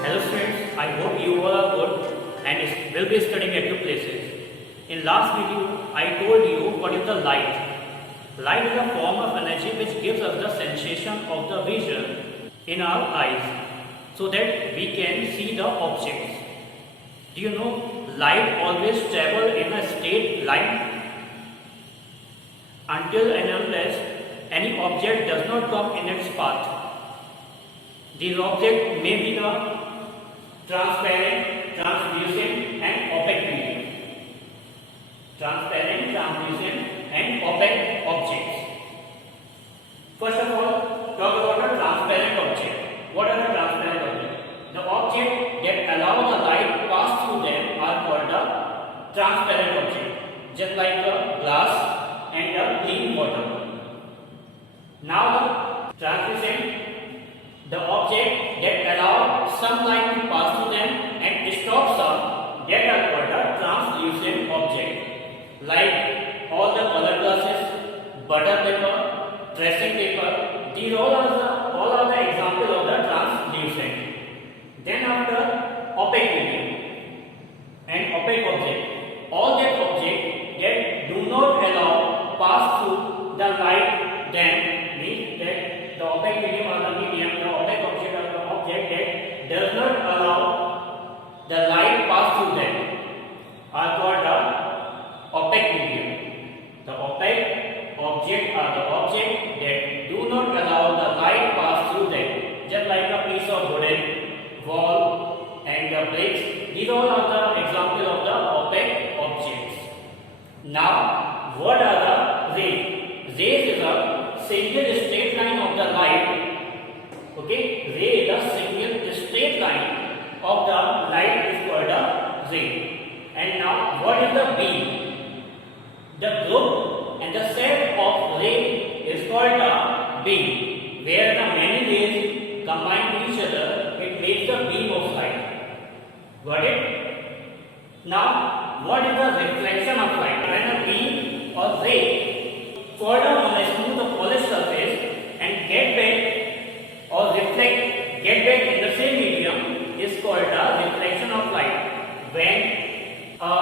Hello students, I hope you all are good and will be studying at your places. In last video, I told you what is the light. Light is a form of energy which gives us the sensation of the vision in our eyes so that we can see the objects. Do you know light always travels in a straight line until and unless any object does not come in its path. These objects may be the transparent, translucent and opaque medium. Transparent, translucent and opaque objects. First of all, talk about a transparent object. What are the transparent objects? The objects that allow the light to pass through them are called the transparent object, just like a glass and a clean water. Now the translucent, the object that allow sunlight to pass through them and stop some, that are called a translucent object. Like all the color glasses, butter paper, tracing paper, these all are the example of the translucent. Then after opaque medium and opaque object, all that object that do not allow pass through the light, then means that the opaque medium or the medium, the opaque object or the object that does not allow the light pass through them are called the opaque medium. The opaque object are the object that do not allow the light pass through them, just like a piece of wooden wall and the bricks. These all are the example of the opaque objects. Now, what are the rays? Rays is a single straight line of the light. Okay, ray is a single straight line of the light is called a ray. And now, what is the beam? The group and the set of ray is called a beam, where the many rays combine each other, it makes a beam of light. Got it? Now, what is the reflection of light? When a beam or ray fall down on a smooth or polished surface and get back or reflect, get back in the same medium is called a reflection of light. When a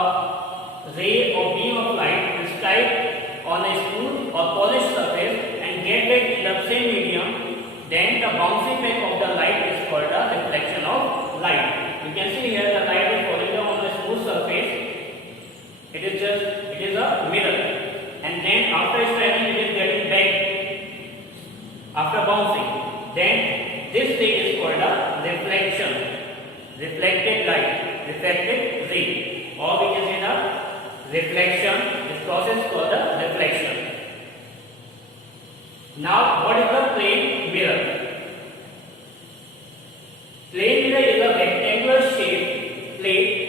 ray or beam of light is strike on a smooth or polished surface and get back in the same medium, then the bouncing back of the light is called a reflection of light. You can see here the light is falling down on a smooth surface. It is a mirror. And then after striking it is getting back after bouncing. Then this ray is called a reflection, reflected light, reflected ray, or we can say the reflection. This process called the reflection. Now, what is the plane mirror? Plane mirror is a rectangular shaped plate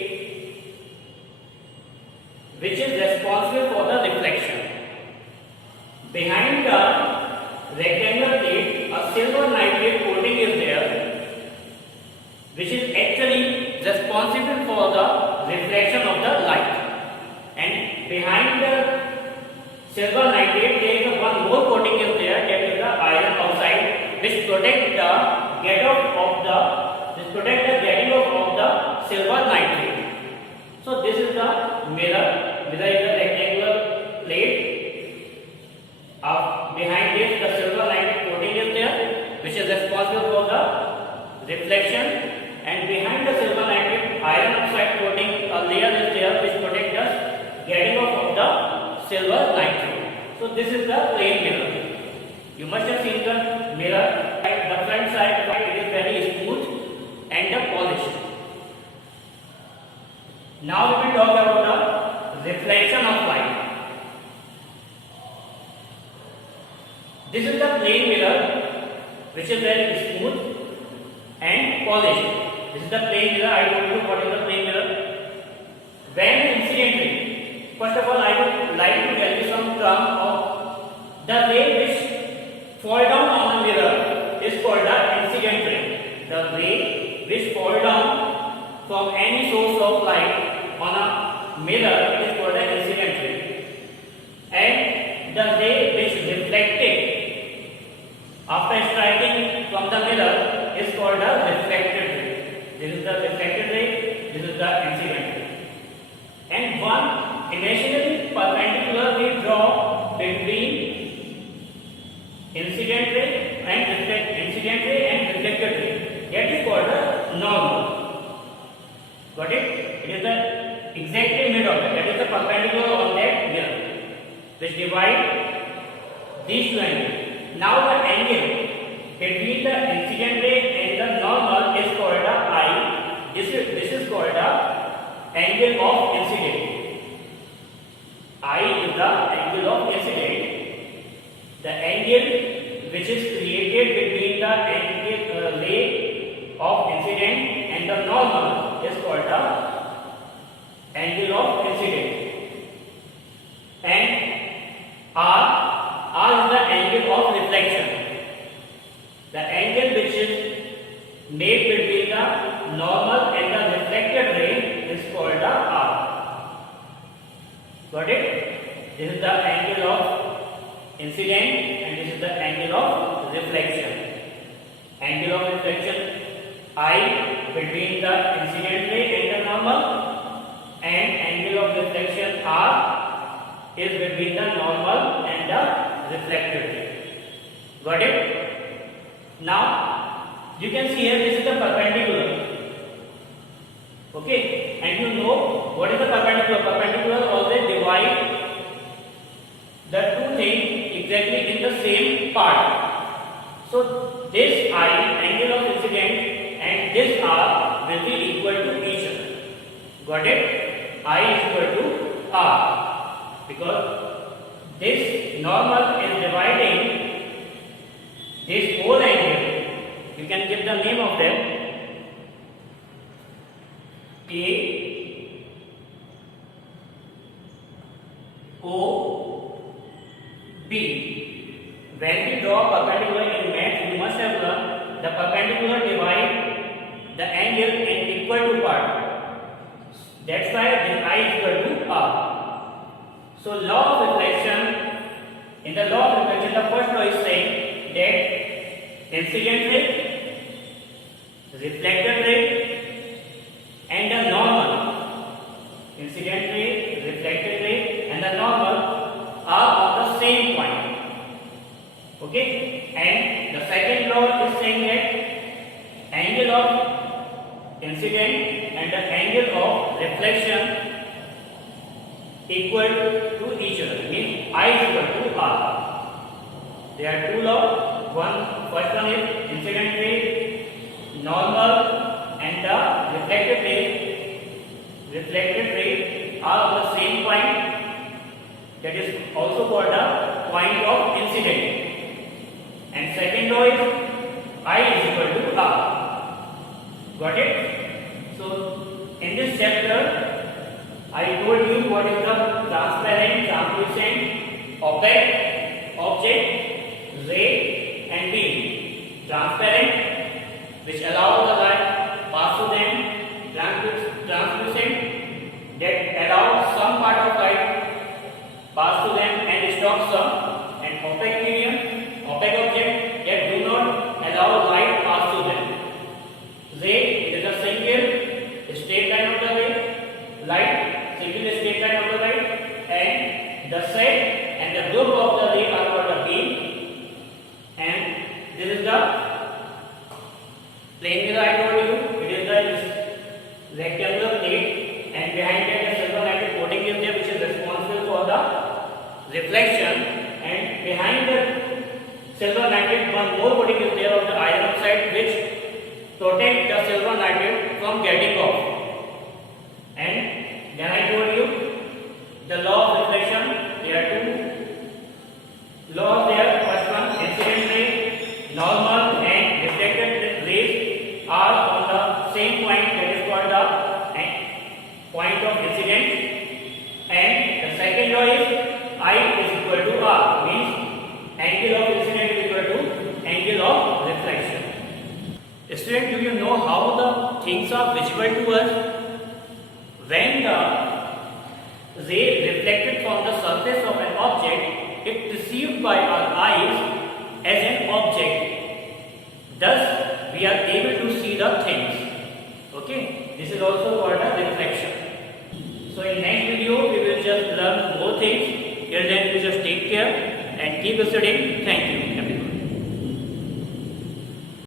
which is responsible for the reflection. Behind the rectangular plate, a silver nitrate coating is there, which is actually responsible for the reflection of the light. And behind the silver nitrate, there is one more coating is there, that is the iron oxide, which protect the getting off of the silver nitrate. So this is the mirror. Mirror is a rectangular plate. Behind this, the silver nitrate coating is there, which is responsible for the reflection. And behind the silver nitrate, iron oxide coating, a layer is there, which protects us getting off of the silver nitrate. So this is the plane mirror. You must have seen the mirror. The front side it is very smooth and polished. Now we will talk about the reflection of light. This is the plane mirror, which is very smooth and polished. This is the plane mirror. I told you what is the plane mirror. When incidentally, first of all, I would like to tell you some term of the ray which fall down on a mirror is called the incident ray. The ray which fall down from any source of light on a mirror is called an incident ray. And the ray which reflected after striking from the mirror is called a reflected ray. this is the reflected ray, this is the incident ray. And one imaginary perpendicular we draw between incident ray and reflected ray. That is called the normal. Got it? It is the exactly mid of it. That is the perpendicular on that here, which divide these two angles. Now the angle between the incident ray and the normal is called the I. This is called the angle of incident. I is the angle of incident. The angle which is created between the ray of incident and the normal is called the angle of incident. And R is the angle of reflection. The angle which is made between the normal and the reflected ray is called the R. Got it? This is the angle of incident and this is the angle of reflection. Angle of reflection I between the incident ray and the normal, and angle of reflection R is between the normal and the reflected ray. Got it? Now you can see here this is the perpendicular. Okay, and you know what is the perpendicular? Perpendicular always divide the two things exactly in the same part. So this I, angle of incident, and this R will be equal to each other. Got it? I is equal to R because this normal is dividing this whole angle. You can give the name of them. A, O, B. When we draw perpendicular in math, you must have learned the perpendicular divide the angle in equal to part. That's why this I is equal to R. So law of reflection, in the law of reflection, the first law is saying that incident ray, reflected ray, and the normal, incident ray, reflected ray, and the normal are on the same point. Okay, and the second law is saying that angle of incident and the angle of reflection equal to each other, means I is equal to R. There are two laws. First one is incident ray, normal, and the reflected ray are on the same point. That is also called the point of incident. And second law is I is equal to R. Got it? So in this chapter I told you what is the transparent, translucent, opaque object, ray and beam. Transparent, which allow the light pass through them. Translucent, that allow some part of light pass through them and stop some. And opaque medium, opaque object that do not allow light pass through them. Ray is a single straight line of the ray, light, single straight line of the light, and the set and the group of the ray are called the beam. And this is the plane mirror I told you. It is the rectangular plate, and behind that the silver lighted coating is there, which is responsible for the reflection. And behind the silver lighted one more coating is there of the iron oxide, which protect the silver lighted from getting off. And then I told you the law of reflection. There are two laws there. First one, incident ray, normal, and reflected rays are on the same point. That is called the point of incident. And the second law is I is equal to R, means angle of incident is equal to angle of reflection. Student, do you know how the things are visible to us? When the ray reflected from the surface of an object, it perceived by our eyes as an object. Thus, we are able to see the things. Okay, this is also called a reflection. So in next video we will just learn more things. Till then you just take care and keep studying. Thank you.